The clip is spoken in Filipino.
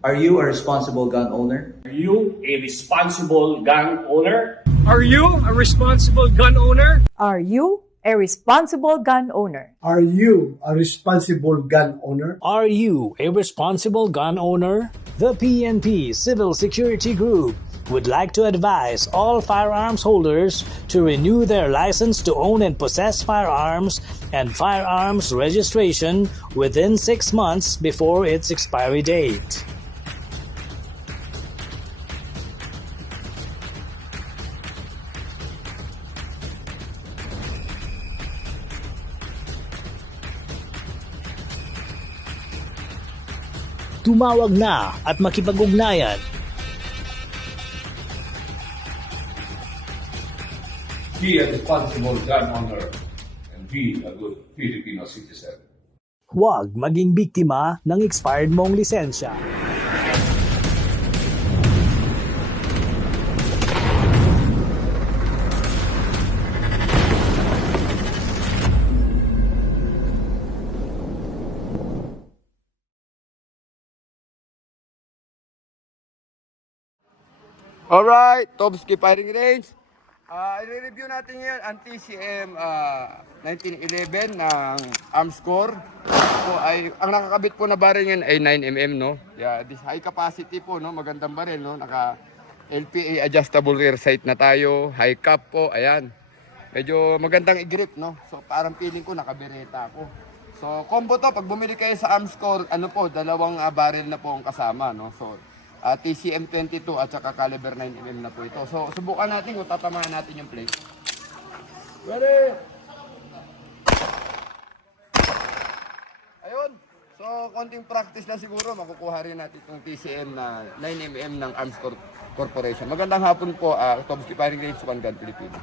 Are you a responsible gun owner? Are you a responsible gun owner? Are you a responsible gun owner? Are you a responsible gun owner? Are you a responsible gun owner? Are you a responsible gun owner? The PNP Civil Security Group would like to advise all firearms holders to renew their license to own and possess firearms and firearms registration within 6 months before its expiry date. Tumawag na at makipag-ugnayan. Be a responsible gun owner and be a good Filipino citizen. Huwag maging biktima ng expired mong lisensya. Alright, Tobsky Firing Range. I-review natin ngayon ang TCM 1911 ng Armscore. Po ay ang nakakabit po na baril ngayon ay 9mm, no. Yeah, this high capacity po, no, magandang baril, no. Naka LPA adjustable rear sight na tayo, high cap po, ayan. Medyo magandang i-grip, no. So parang feeling ko nakabereta ako. So combo to, pag bumili kayo sa Armscore, ano po, dalawang baril na po ang kasama, no. So TCM 22 at saka caliber 9mm na po ito. So, subukan natin kung tatamaan natin yung plate. Ready? Ayun. So, konting practice na siguro, makukuha rin natin itong TCM na 9mm ng Arms Corporation. Magandang hapon po, Tobsky Firing Range, One Gun Philippines.